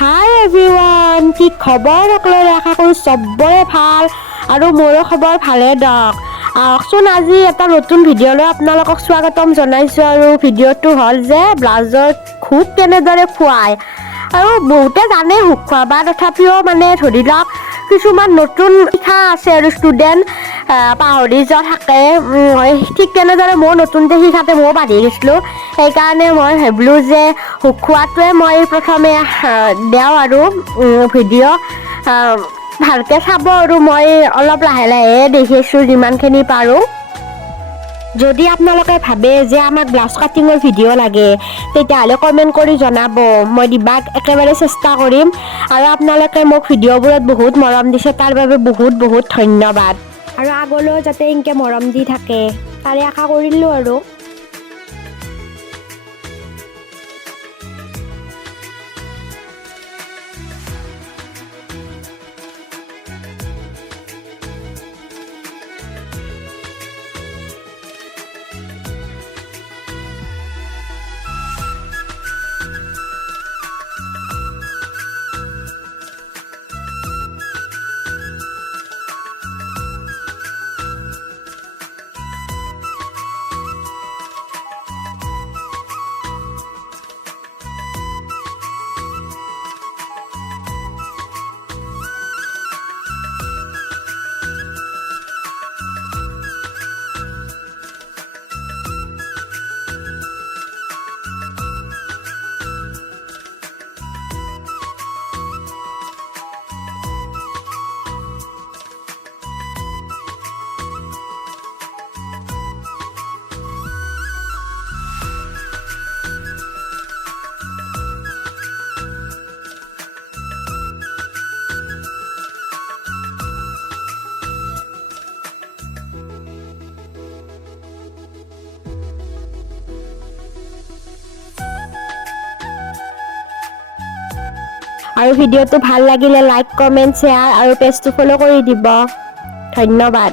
হাই everyone, কি খবৰ? সকলোৰে আশা কৰোঁ চবৰে ভাল আৰু মোৰো খবৰ ভালে দিয়ক। আহকচোন আজি এটা নতুন ভিডিঅ'লৈ আপোনালোকক স্বাগতম জনাইছোঁ। আৰু ভিডিঅ'টো হ'ল যে ব্লাউজৰ হুক কেনেদৰে খুৱায়। আৰু বহুতে জানে হুক খুৱাবা, তথাপিও মানে ধৰি লওক কিছুমান নতুন শিক্ষা আছে আৰু ষ্টুডেণ্ট পাহৰি যোৱা থাকে। ঠিক তেনেদৰে ময়ো নতুনকৈ শিকাতে ময়ো পাহৰি গৈছিলোঁ। সেইকাৰণে মই ভাবিলোঁ যে হুক খোৱাটোৱে মই প্ৰথমে দিওঁ আৰু ভিডিঅ' ভালকৈ চাব। আৰু মই অলপ লাহে লাহে দেখিছোঁ যিমানখিনি পাৰোঁ। যদি আপোনালোকে ভাবে যে আমাক ব্লাউজ কাটিঙৰ ভিডিঅ' লাগে, তেতিয়াহ'লে কমেণ্ট কৰি জনাব, মই দিবাক একেবাৰে চেষ্টা কৰিম। আৰু আপোনালোকে মোক ভিডিঅ'বোৰত বহুত মৰম দিছে, তাৰ বাবে বহুত বহুত ধন্যবাদ। আৰু আগলৈও যাতে এনেকৈ মৰম দি থাকে তাৰে আশা কৰিলোঁ আৰু। আৰু ভিডিঅ'টো ভাল লাগিলে লাইক, কমেণ্ট, শ্বেয়াৰ আৰু পেজটো ফ'ল' কৰি দিব। ধন্যবাদ।